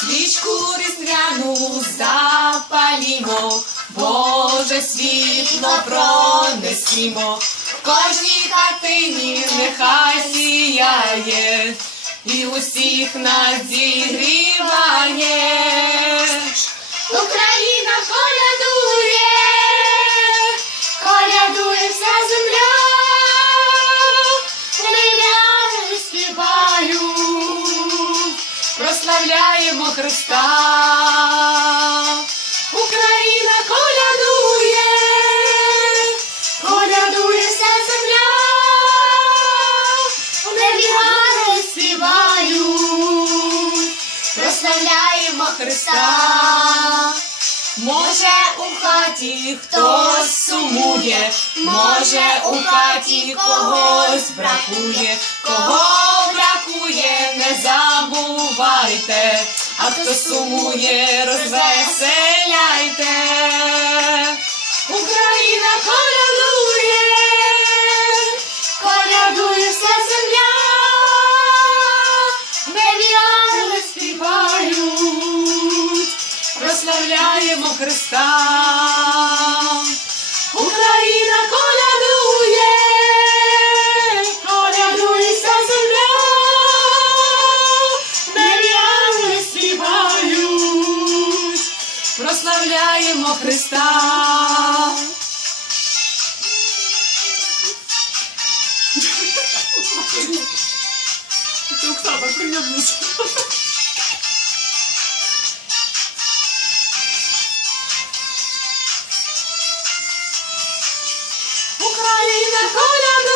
свічку різдвяну запалімо, Боже світло пронесімо, в кожній хатині нехай сіяє, і усіх нас зігріває. Україна колядує, прославляємо Христа. Україна колядує, колядує вся земля, мільяни співають, прославляємо Христа. Може у хаті хтось сумує, може у хаті когось бракує, а хто сумує, розвеселяйте. Україна колядує, колядує вся земля, мільйони співають, прославляємо Христа. Прославляємо Христа. Це Оксана, приємність. Україна колядує,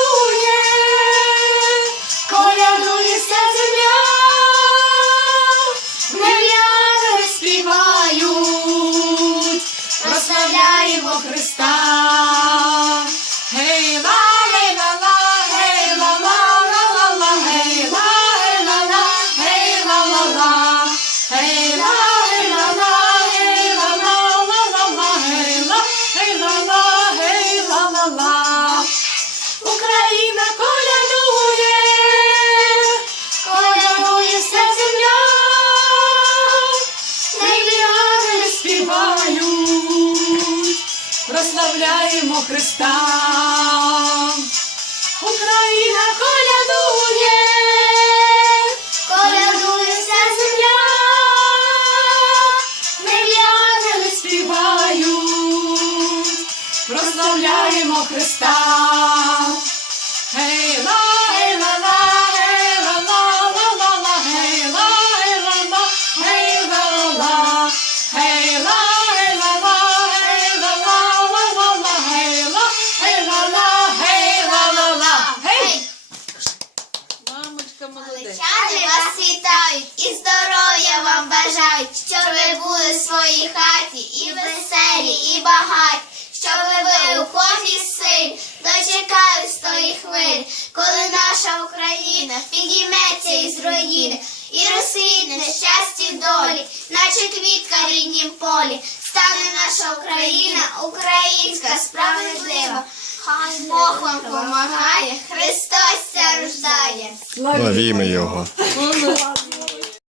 прославляємо Христа. Україна колядує, колядує вся земля, мільйони співають, прославляємо Христа. І здоров'я вам бажають, щоб ви були в своїй хаті і веселі, і багаті, щоб ви були у кожній силі, дочекаюсь тої хвилі, коли наша Україна підійметься із руїни і розквітне в щасті долі, наче квітка в ріднім полі, стане наша Україна, українська, справедлива. Хай Бог вам помагає, Христос рождає. Славімо його.